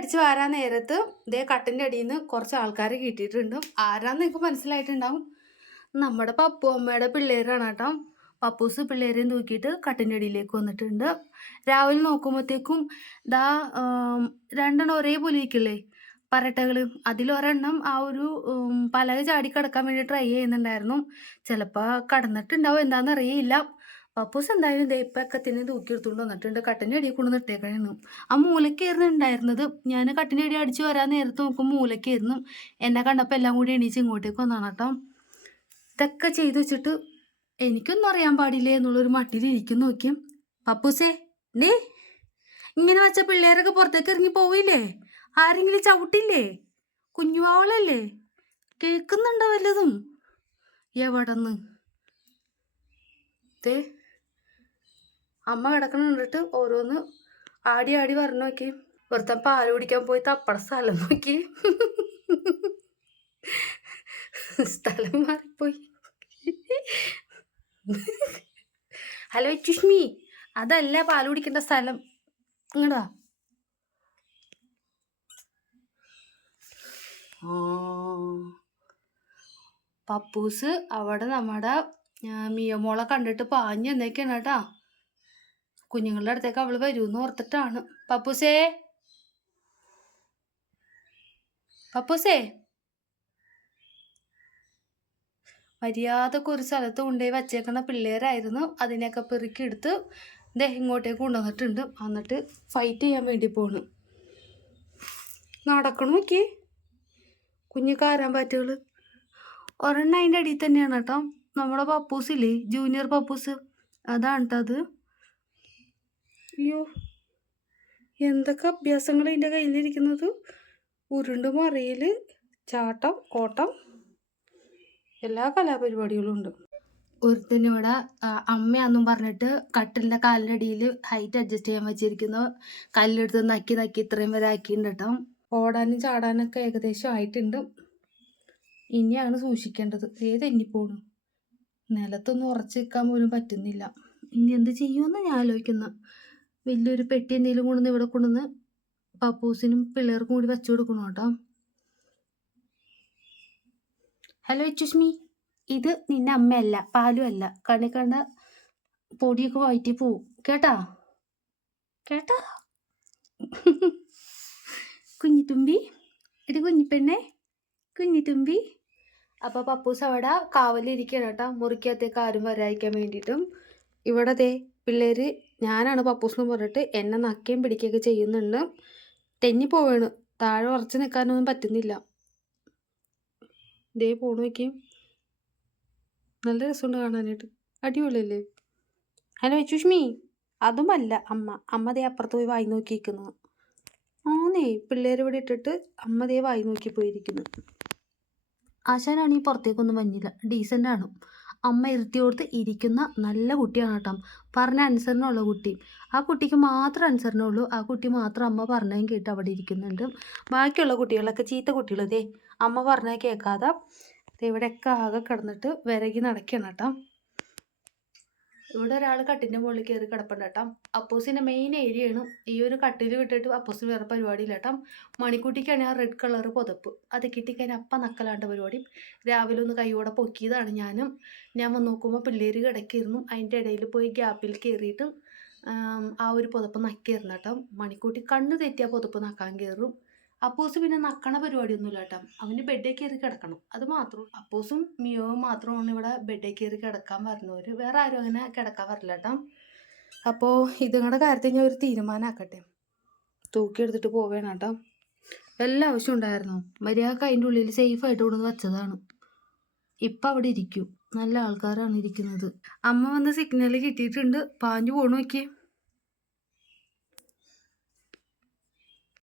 അടിച്ചു വാരാൻ നേരത്ത് ഇതേ കട്ടിന്റെ അടിയിൽ നിന്ന് കുറച്ച് ആൾക്കാർ കിട്ടിയിട്ടുണ്ട്. ആരാന്ന് നിങ്ങൾക്ക് മനസ്സിലായിട്ടുണ്ടാവും? നമ്മുടെ പപ്പു അമ്മയുടെ പിള്ളേരാണ് കേട്ടോ. പപ്പൂസ് പിള്ളേരെയും തൂക്കിയിട്ട് കട്ടിന്റെ അടിയിലേക്ക് വന്നിട്ടുണ്ട്. രാവിലെ നോക്കുമ്പോഴത്തേക്കും ദാ രണ്ടെണ്ണം ഒരേ പോലെ ഇരിക്കില്ലേ? പരട്ടകൾ അതിലൊരെണ്ണം ആ ഒരു പലക ചാടി കിടക്കാൻ വേണ്ടി ട്രൈ ചെയ്യുന്നുണ്ടായിരുന്നു. ചിലപ്പോൾ കടന്നിട്ടുണ്ടാവും. എന്താണെന്ന് അറിയില്ല പപ്പൂസ് എന്തായാലും ദേ ഇപ്പം ഒക്കെ തൂക്കിയെടുത്തുകൊണ്ട് വന്നിട്ടുണ്ട്. കട്ടിന്റെ അടിയിൽ കൊണ്ട് നിട്ടേക്കായിരുന്നു ആ മൂലക്കായിരുന്നു ഉണ്ടായിരുന്നത് ഞാൻ കട്ടിന്റെ അടി അടിച്ച് വരാൻ നേരത്ത് നോക്കും മൂലക്കായിരുന്നു എന്നെ കണ്ടപ്പോൾ എല്ലാം കൂടി എണീച്ച് ഇങ്ങോട്ടേക്ക് വന്നാണ് കേട്ടോ. ഇതൊക്കെ ചെയ്തു വെച്ചിട്ട് എനിക്കൊന്നും അറിയാൻ പാടില്ലേ എന്നുള്ളൊരു മട്ടിൽ ഇരിക്കും നോക്കിയും. പപ്പൂസേ ഡേ ഇങ്ങനെ വെച്ച പിള്ളേരൊക്കെ പുറത്തേക്ക് ഇറങ്ങി പോവില്ലേ? ആരെങ്കിലും ചവിട്ടില്ലേ? കുഞ്ഞുവാവളല്ലേ? കേൾക്കുന്നുണ്ടോ വല്ലതും? എവിടെന്ന്? തേ അമ്മ കിടക്കണ കണ്ടിട്ട് ഓരോന്ന് ആടി ആടി പറഞ്ഞു നോക്കി. വെറുതെ പാൽ കുടിക്കാൻ പോയി തപ്പട സ്ഥലം നോക്കി. സ്ഥലം മാറിപ്പോയി. ഹലോ ചുഷ്മി അതല്ല പാൽ കുടിക്കേണ്ട സ്ഥലം. ഇങ്ങടാ പപ്പൂസ് അവിടെ നമ്മുടെ മിയമോളെ കണ്ടിട്ട് പാഞ്ഞ് എന്നൊക്കെയാണ് കേട്ടാ. കുഞ്ഞുങ്ങളുടെ അടുത്തേക്ക് അവൾ വരുമെന്ന് ഓർത്തിട്ടാണ്. പപ്പൂസേ? പപ്പൂസേ? മര്യാദയ്ക്ക് ഒരു സ്ഥലത്ത് കൊണ്ടുപോയി വച്ചേക്കണ പിള്ളേരായിരുന്നു. അതിനെയൊക്കെ പെറുക്കിയെടുത്ത് ദേ ഇങ്ങോട്ടേക്ക് കൊണ്ടുവന്നിട്ടുണ്ട്. എന്നിട്ട് ഫൈറ്റ് ചെയ്യാൻ വേണ്ടി പോണു. നടക്കണു നോക്കി. കുഞ്ഞു കാരാൻ പാറ്റുകൾ ഒരെണ്ണം അതിന്റെ അടിയിൽ തന്നെയാണ് കേട്ടോ. നമ്മുടെ പപ്പൂസില്ലേ ജൂനിയർ പപ്പൂസ്. അതാണ് കേട്ടോ അത് അയ്യോ എന്തൊക്കെ അഭ്യാസങ്ങൾ എന്റെ കയ്യിലിരിക്കുന്നത്? ഉരുണ്ട് മറിയിൽ ചാട്ടം ഓട്ടം എല്ലാ കലാപരിപാടികളും ഉണ്ട്. ഒരുത്തനിവിടെ അമ്മയാന്നും പറഞ്ഞിട്ട് കട്ടിലിന്റെ കാലിന്റെ അടിയിൽ ഹൈറ്റ് അഡ്ജസ്റ്റ് ചെയ്യാൻ വെച്ചിരിക്കുന്നു. കല്ലെടുത്ത് നക്കി നക്കി ഇത്രയും വരെ ആക്കിയിട്ടുണ്ട് കേട്ടോ. ഓടാനും ചാടാനൊക്കെ ഏകദേശം ആയിട്ടുണ്ട്. ഇനിയാണ് സൂക്ഷിക്കേണ്ടത്. ഏത് എണ്ണിപ്പോണു? നിലത്തൊന്നും ഉറച്ചു നിൽക്കാൻ പോലും പറ്റുന്നില്ല. ഇനി എന്ത് ചെയ്യുമെന്ന് ഞാൻ ആലോചിക്കുന്ന. വലിയൊരു പെട്ടി എന്തെങ്കിലും കൊണ്ടുവന്ന് ഇവിടെ കൊണ്ടുവന്ന് പപ്പൂസിനും പിള്ളേർക്കും കൂടി വെച്ചു കൊടുക്കണം കേട്ടോ. ഹലോ ചുഷ്മി ഇത് നിന്റെ അമ്മയല്ല പാലും അല്ല കണ്ണി കണ്ട പൊടിയൊക്കെ വയറ്റി പോവും. കേട്ടാ? കേട്ടാ? കുഞ്ഞിത്തുമ്പി ഇത് കുഞ്ഞിപ്പെണ്ണെ. കുഞ്ഞിത്തുമ്പി. അപ്പോൾ പപ്പൂസ് അവിടെ കാവലിരിക്കണം കേട്ടോ. മുറിക്കകത്തേക്ക് ആരും വരാതിരിക്കാൻ വേണ്ടിയിട്ടും. ഇവിടെ ദേ പിള്ളേര് ഞാനാണ് പപ്പൂസെന്ന് പറഞ്ഞിട്ട് എന്നെ നക്കുകയും പിടിക്കുകയൊക്കെ ചെയ്യുന്നുണ്ട്. തെന്നി പോവാണ്. താഴെ ഉറച്ച് നിൽക്കാനൊന്നും പറ്റുന്നില്ല. ഇതേ പോണു നോക്കിയും നല്ല രസമുണ്ട് കാണാനായിട്ട്. അടിപൊളിയല്ലേ? ഹലോ ചുഷ്മി അതുമല്ല അമ്മ. അമ്മ ദേ അപ്പുറത്ത് പോയി വായി നോക്കിയിരിക്കുന്നു. ആന്നേ. പിള്ളേർ ഇവിടെ ഇട്ടിട്ട് അമ്മ ദേ വായി നോക്കി പോയിരിക്കുന്നു. ആശാനാണെങ്കിൽ പുറത്തേക്കൊന്നും വന്നില്ല. ഡീസന്റ് ആണ് അമ്മ ഇരുത്തി കൊടുത്ത് ഇരിക്കുന്ന നല്ല കുട്ടിയാണ് കേട്ടോ. പറഞ്ഞ അനുസരണമുള്ള കുട്ടി. ആ കുട്ടിക്ക് മാത്രം അനുസരണമുള്ളൂ ആ കുട്ടി മാത്രം അമ്മ പറഞ്ഞതും കേട്ട് അവിടെ ഇരിക്കുന്നുണ്ട്. ബാക്കിയുള്ള കുട്ടികളൊക്കെ ചീത്ത കുട്ടികൾ ദേ. അമ്മ പറഞ്ഞാൽ കേൾക്കാതെ ഇവിടെയൊക്കെ ആകെ കിടന്നിട്ട് വിരകി നടക്കണം കേട്ടോ. ഇവിടെ ഒരാൾ കട്ടിന്റെ മുകളിൽ കയറി കിടപ്പുണ്ട് കേട്ടോ. അപ്പൂസിന്റെ മെയിൻ ഏരിയയാണ് ഈ ഒരു കട്ടിൽ വിട്ടിട്ട് അപ്പൂസിന് വേറെ പരിപാടിയില്ല കേട്ടോ. മണിക്കുട്ടിക്കാണ് ആ റെഡ് കളർ പുതപ്പ്. അത് കിട്ടിക്കഴിഞ്ഞാൽ അപ്പം നക്കലാണ്ട പരിപാടി. രാവിലെ ഒന്ന് കൈയോടെ പൊക്കിയതാണ് ഞാനും. ഞാൻ വന്ന് നോക്കുമ്പോൾ പിള്ളേർ കിടക്കിയിരുന്നു. അതിന്റെ ഇടയിൽ പോയി ഗ്യാപ്പിൽ കയറിയിട്ട് ആ ഒരു പുതപ്പ് നക്കിയിരുന്നു കേട്ടോ. മണിക്കൂട്ടി കണ്ണ് തെറ്റിയ പുതപ്പ് നക്കാൻ കയറും അപ്പൂസ് പിന്നെ നക്കണ പരിപാടിയൊന്നുമില്ല കേട്ടോ അവന് ബെഡേ കയറി കിടക്കണം. അത് മാത്രം. അപ്പൂസും മിയോവും മാത്രമാണ് ഇവിടെ ബെഡേ കയറി കിടക്കാൻ വരുന്നവർ വേറെ ആരും അങ്ങനെ കിടക്കാൻ വരില്ല കേട്ടോ അപ്പോൾ ഇതുങ്ങളുടെ കാര്യത്തിൽ ഞാൻ ഒരു തീരുമാനമാക്കട്ടെ. തൂക്കിയെടുത്തിട്ട് പോവേണം കേട്ടോ എല്ലാ ആവശ്യം ഉണ്ടായിരുന്നു. മര്യാദയ്ക്ക് അതിന്റെ ഉള്ളിൽ സേഫായിട്ട് കൊണ്ടുവന്ന് വെച്ചതാണ്. ഇപ്പം അവിടെ ഇരിക്കും. നല്ല ആൾക്കാരാണ് ഇരിക്കുന്നത്. അമ്മ വന്ന് സിഗ്നൽ കിട്ടിയിട്ടുണ്ട്. പാഞ്ഞു പോണു നോക്കിയേ.